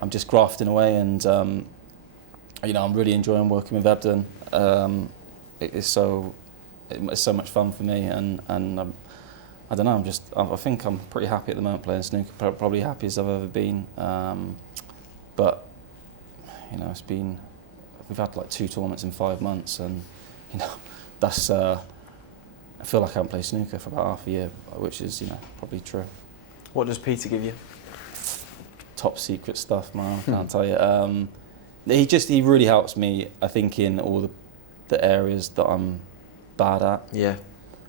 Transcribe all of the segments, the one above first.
I'm just grafting away, and you know, I'm really enjoying working with Ebden. It's so much fun for me, and I don't know. I think I'm pretty happy at the moment playing snooker. Probably happy as I've ever been. But you know, we've had like 2 tournaments in 5 months, and you know, that's. I feel like I haven't played snooker for about half a year, which is, you know, probably true. What does Peter give you? Top secret stuff, man. I can't tell you. He really helps me, I think, in all the areas that I'm bad at. Yeah.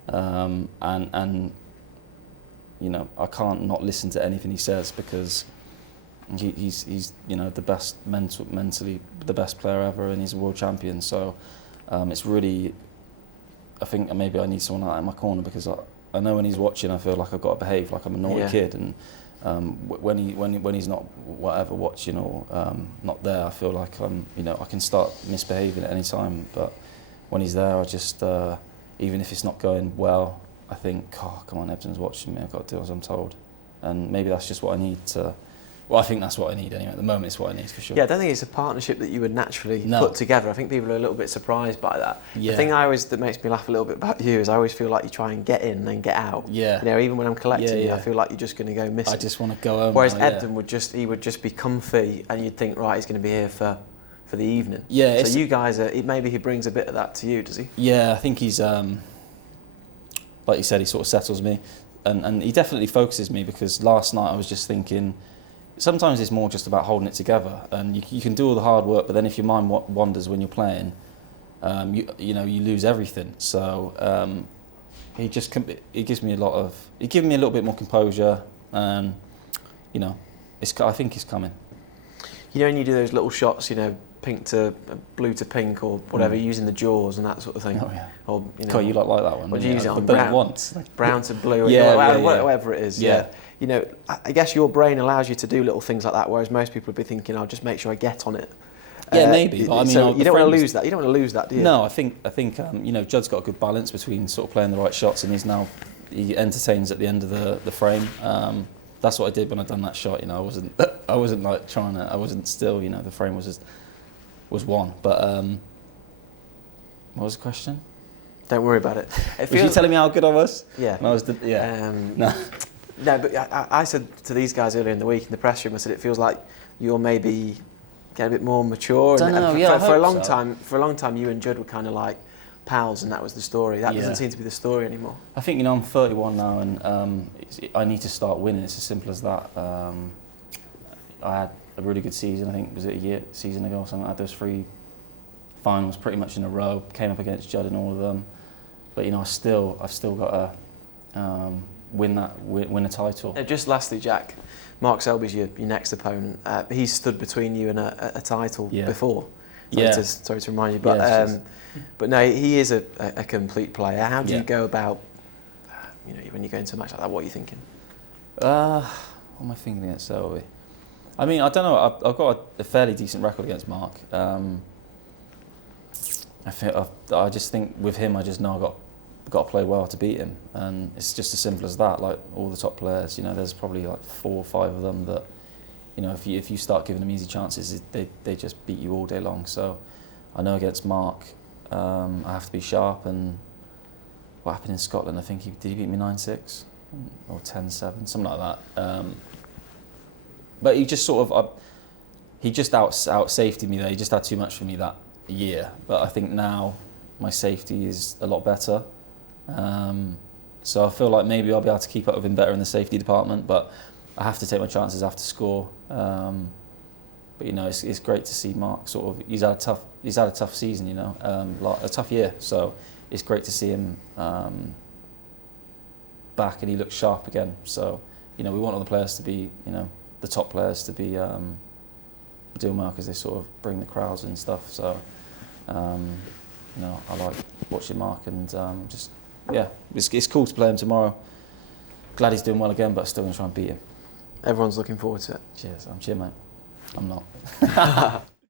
And you know, I can't not listen to anything he says, because he's you know, the best mentally the best player ever, and he's a world champion. So it's really, I think maybe I need someone like that in my corner, because I know when he's watching, I feel like I've got to behave like I'm a naughty kid, and when he's not watching or not there, I feel like you know, I can start misbehaving at any time. But when he's there, I just even if it's not going well, I think, oh, come on, Ebden's watching me, I've got to do as I'm told. And maybe that's just what I need to. Well, I think that's what I need anyway. At the moment, it's what I need for sure. Yeah, I don't think it's a partnership that you would naturally put together. I think people are a little bit surprised by that. Yeah. The thing that makes me laugh a little bit about you is I always feel like you try and get in and then get out. Yeah. You know, even when I'm collecting you, I feel like you're just going to go missing. I just want to go home. Whereas Ebden would just be comfy, and you'd think, right, he's going to be here for the evening. Yeah. So you guys maybe he brings a bit of that to you, does he? Yeah, I think he's like you said, he sort of settles me, and he definitely focuses me, because last night I was just thinking, sometimes it's more just about holding it together, and you can do all the hard work, but then if your mind wanders when you're playing, you know, you lose everything. So he gives me a little bit more composure, and you know, I think it's coming. You know, when you do those little shots, you know, pink to blue to pink or whatever, using the jaws and that sort of thing. Oh yeah. Or, you know, God, you like that one. Or do you use it on I've done brown? it once. Brown to blue, whatever it is. Yeah. You know, I guess your brain allows you to do little things like that, whereas most people would be thinking, I'll just make sure I get on it. Yeah, maybe. But I mean, so you don't want to lose that. You don't want to lose that, do you? No, I think you know, Judd's got a good balance between sort of playing the right shots, and he entertains at the end of the frame. That's what I did when I done that shot. You know, I wasn't like trying to. I wasn't still. You know, the frame was one. But what was the question? Don't worry about it. Was you telling me how good I was? Yeah. No, no. No, but I said to these guys earlier in the week in the press room, I said it feels like you're maybe getting a bit more mature. Don't know. For a long time, you and Judd were kind of like pals, and that was the story. That doesn't seem to be the story anymore. I think, you know, I'm 31 now, and I need to start winning. It's as simple as that. I had a really good season. I think was it a season ago or something. I had those 3 finals pretty much in a row. Came up against Judd in all of them, but you know, I've still got to win a title. Just lastly, Jack, Mark Selby's your next opponent. He's stood between you and a title before. Sorry to remind you, but but no, he is a complete player. How do you go about, you know, when you go into a match like that? What are you thinking? What am I thinking against Selby? I mean, I don't know. I've got a fairly decent record against Mark. I just think with him, I just know I've got to play well to beat him, and it's just as simple as that. Like all the top players, you know, there's probably like 4 or 5 of them that, you know, if you start giving them easy chances, they just beat you all day long. So I know against Mark, I have to be sharp. And what happened in Scotland? I think did he beat me 9-6 or 10-7, something like that. But he just sort of he just out safetied me there. He just had too much for me that year. But I think now my safety is a lot better. So I feel like maybe I'll be able to keep up with him better in the safety department, but I have to take my chances, I have to score. But you know, it's great to see Mark sort of. He's had a tough season, you know, a tough year. So it's great to see him back, and he looks sharp again. So you know, we want all the players to be, you know, the top players to be doing well, because they sort of bring the crowds and stuff. So you know, I like watching Mark, and it's cool to play him tomorrow. Glad he's doing well again, but still going to try and beat him. Everyone's looking forward to it. Cheers. I'm cheering, mate. I'm not.